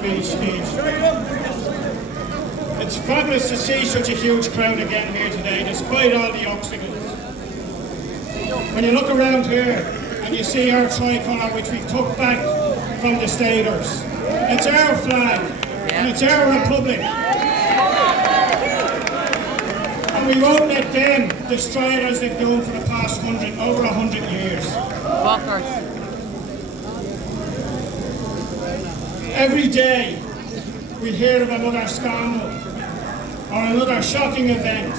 speech. It's fabulous to see such a huge crowd again here today, despite all the obstacles. When you look around here and you see our tricolour, which we took back from the staters, it's our flag and it's our republic. And we won't let them destroy it as they've done for the past over 100 years. Fuckers. Every day we hear of another scandal or another shocking event.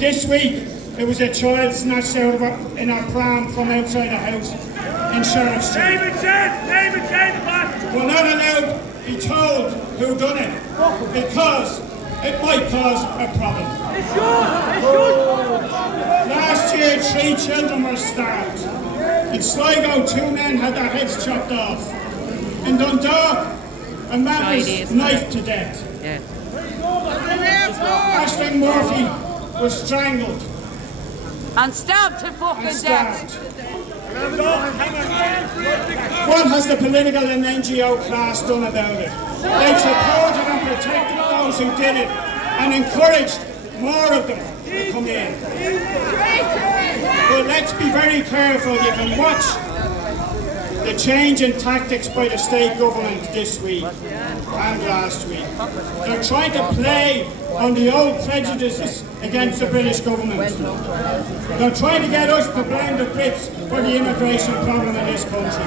This week it was a child snatched out in our pram from outside a house in Sheriff Street. David said, We're not allowed to be told who done it because it might cause a problem. It should. Last year 3 children were stabbed. In Sligo 2 men had their heads chopped off. In Dundalk a man was knifed to death. Yeah. Ashling Murphy was strangled. And stabbed to fucking death. What has the political and NGO class done about it? They've supported and protected those who did it and encouraged more of them to come in. But let's be very careful. You can watch the change in tactics by the state government this week and last week. They're trying to play on the old prejudices against the British government. They're trying to get us to blame the Brits for the immigration problem in this country.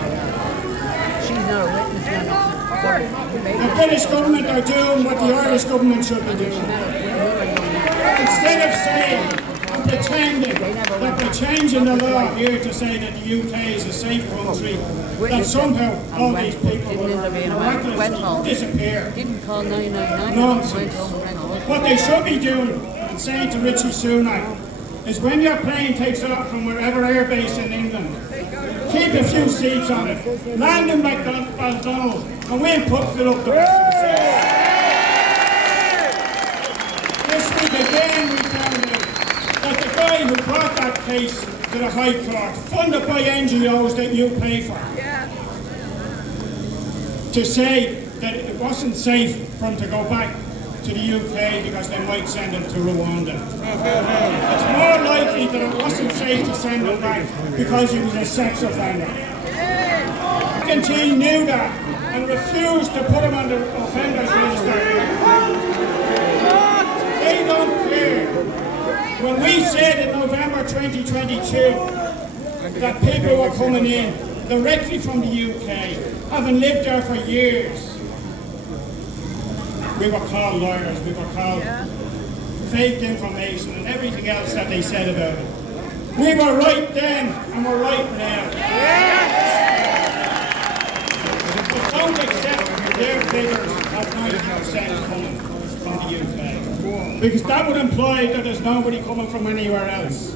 The British government are doing what the Irish government should be doing. Instead of saying and pretending that we're changing the law here to say that the UK is a safe country, that somehow all these people will miraculously disappear. Nonsense. What they should be doing and saying to Richie Sunak is when your plane takes off from wherever airbase in England, keep a few seats on it, land in McDonald, and we'll fill up the rest of the seats. This week again we found out that the guy who brought that case to the High Court, funded by NGOs that you pay for, to say that it wasn't safe for him to go back to the UK because they might send him to Rwanda. It's more likely that it wasn't safe to send him back because he was a sex offender. McEntee knew that and refused to put him on the offenders register. They don't care. When we said in November 2022 that people were coming in directly from the UK, having lived there for years, we were called liars, we were called fake information and everything else that they said about it. We were right then and we're right now. But don't accept their figures of 90% coming from the UK. Because that would imply that there's nobody coming from anywhere else.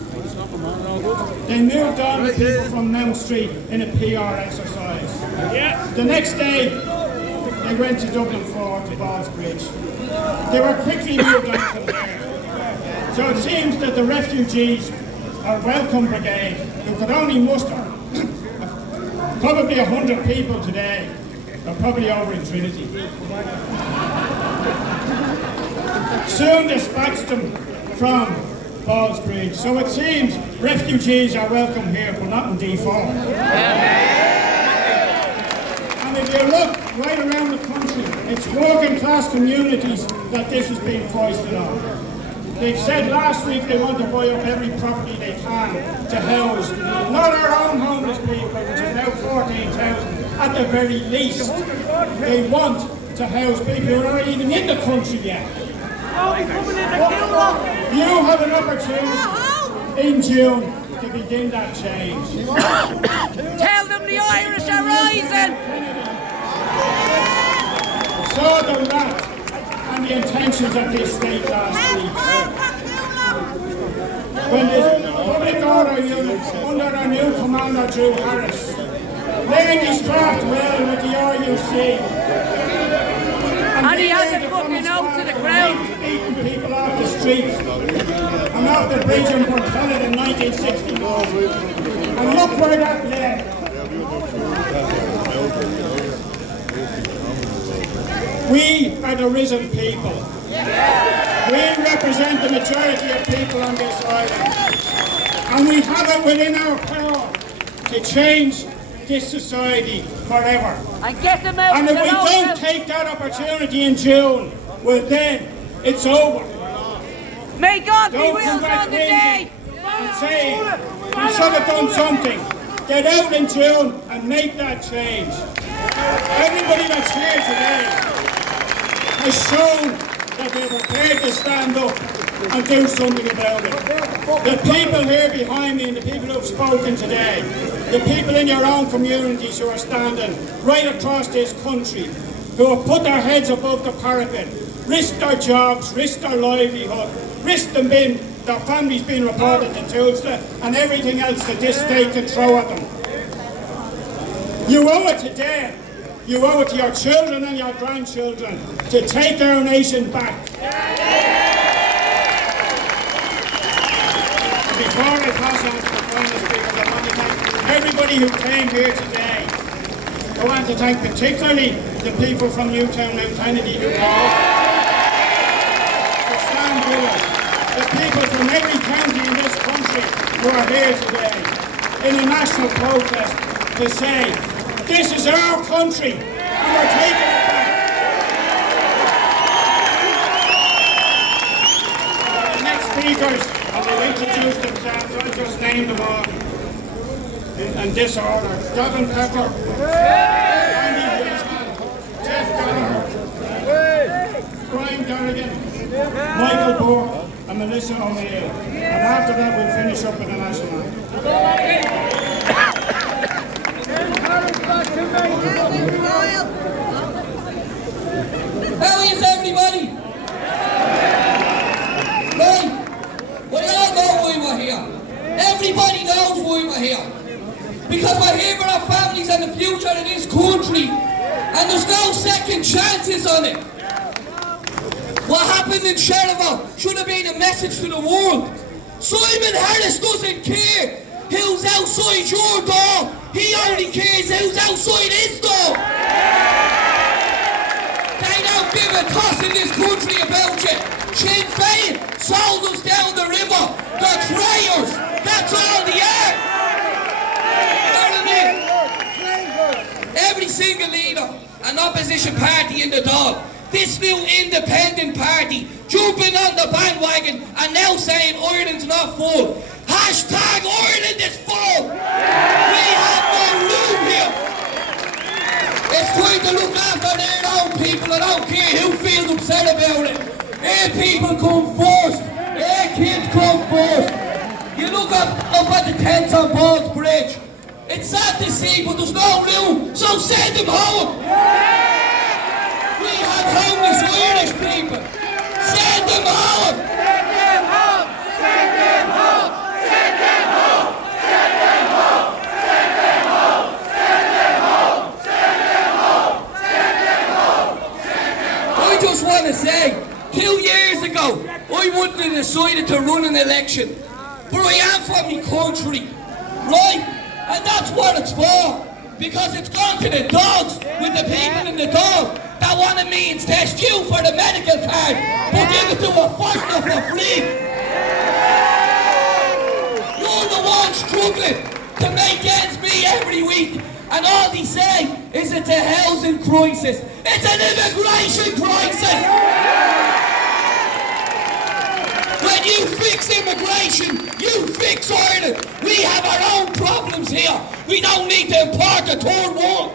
They moved on with people from Mount Street in a PR exercise. The next day, they went to Dublin 4 to Ballsbridge. They were quickly moved on from there. So it seems that the refugees, our welcome brigade, who could only muster probably 100 people today, are probably over in Trinity. Soon dispatched them from Ballsbridge. So it seems refugees are welcome here, but not in D4. And if you look right around the country, it's working class communities that this is being foisted on. They said last week they want to buy up every property they can to house, not our own homeless people, which is now 14,000 at the very least. They want to house people who are not even in the country yet. You have an opportunity in June to begin that change. Tell them the Irish are rising! Saw the wrath and the intentions of this state last week. When the public order unit under our new commander Drew Harris playing his craft well with the RUC. And he has a fucking out to the crowd. Beating people off the streets and off the bridge in Portland in 1961. And look where that led. the risen people. We represent the majority of people on this island. And we have it within our power to change this society forever. And get them out. And if we don't take that opportunity in June, well then, it's over. May God be Don't with come us back on the day. and say, we should have done something. Get out in June and make that change. Everybody that's here today has shown that they're prepared to stand up and do something about it. The people here behind me and the people who have spoken today, the people in your own communities who are standing right across this country, who have put their heads above the parapet, risked their jobs, risked their livelihood, risked their families being reported to Tulsa and everything else that this state can throw at them. You owe it to them. You owe it to your children and your grandchildren to take our nation back. Before I pass on to the final speakers, I want to thank everybody who came here today. I want to thank particularly the people from Newtown, Mount Kennedy who came to stand with us. The people from every county in this country who are here today in a national protest to say, this is our country and we're taking it back. The next speakers, and they introduce themselves, I'll just name them all in this order. Gavin Pepper, Andy Wiesman, Jeff Gallagher, Brian Garrigan, Michael Bourke and Melissa O'Neill. And after that we'll finish up with the national anthem. How is everybody? Right, we all know why we're here. Everybody knows why we're here. Because we're here for our families and the future of this country. And there's no second chances on it. What happened in Chernobyl should have been a message to the world. Simon Harris doesn't care who's outside your door. He only cares who's outside his door. They don't give a toss in this country about you. Sinn Féin sold us down the river. They're traitors. That's all they are. Every single leader and opposition party in the dog, this new independent party jumping on the bandwagon and now saying Ireland's not full. Hashtag Ireland is full. We have no room here. It's time to look after their own people. I don't care who feels upset about it. Their people come first. Their kids come first. You look up at the tents on Bald's Bridge. It's sad to see, but there's no room, so send them home. We have homeless Irish people. Send them home. Send them home. Send them home. Send them home. Send them home. Send them home. Send them home. Send them home. Send them home. Send them home. I just want to say, 2 years ago, I wouldn't have decided to run an election, but I am from the country, right? And that's what it's for, because it's gone to the dogs with the people in the dog that want to means test you for the medical card, but give it to a foreigner for free. You're the one struggling to make ends meet every week, and all they say is it's a housing crisis. It's an immigration crisis. When you fix immigration, you fix Ireland. We have our own problems here. We don't need to import the third world.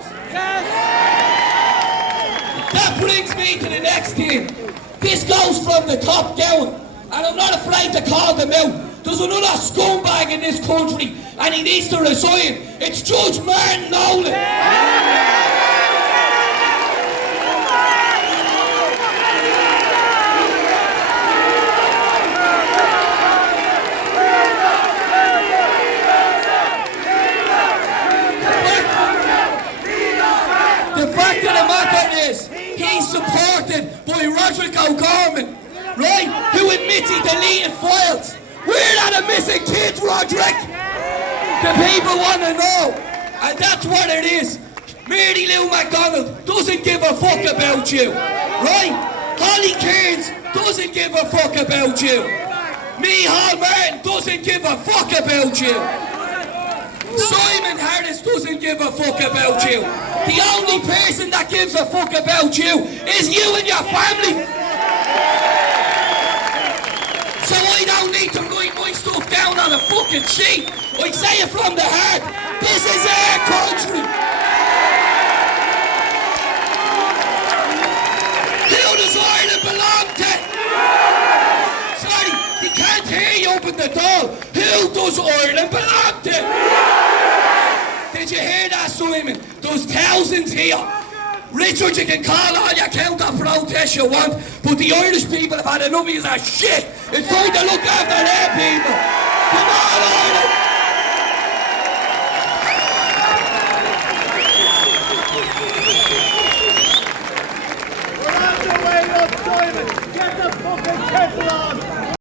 That brings me to the next thing. This goes from the top down, and I'm not afraid to call them out. There's another scumbag in this country, and he needs to resign. It's Judge Martin Nolan. He's supported by Roderick O'Gorman, right? Who admits he deleted files. We're not a missing kids, Roderick. The people want to know, and that's what it is. Mary Lou MacDonald doesn't give a fuck about you, right? Holly Cairns doesn't give a fuck about you. Micheál Martin doesn't give a fuck about you. Simon Harris doesn't give a fuck about you. The only person that gives a fuck about you is you and your family. So I don't need to write my stuff down on a fucking sheet. I say it from the heart. This is our country. Who does Ireland belong to? Sorry, they can't hear you up in the door. Who does Ireland belong to? Did you hear that, Simon? There's thousands here. Richard, you can call all your counter protests you want, but the Irish people have had enough of your shit. It's time to look after their people. Come on, Ireland.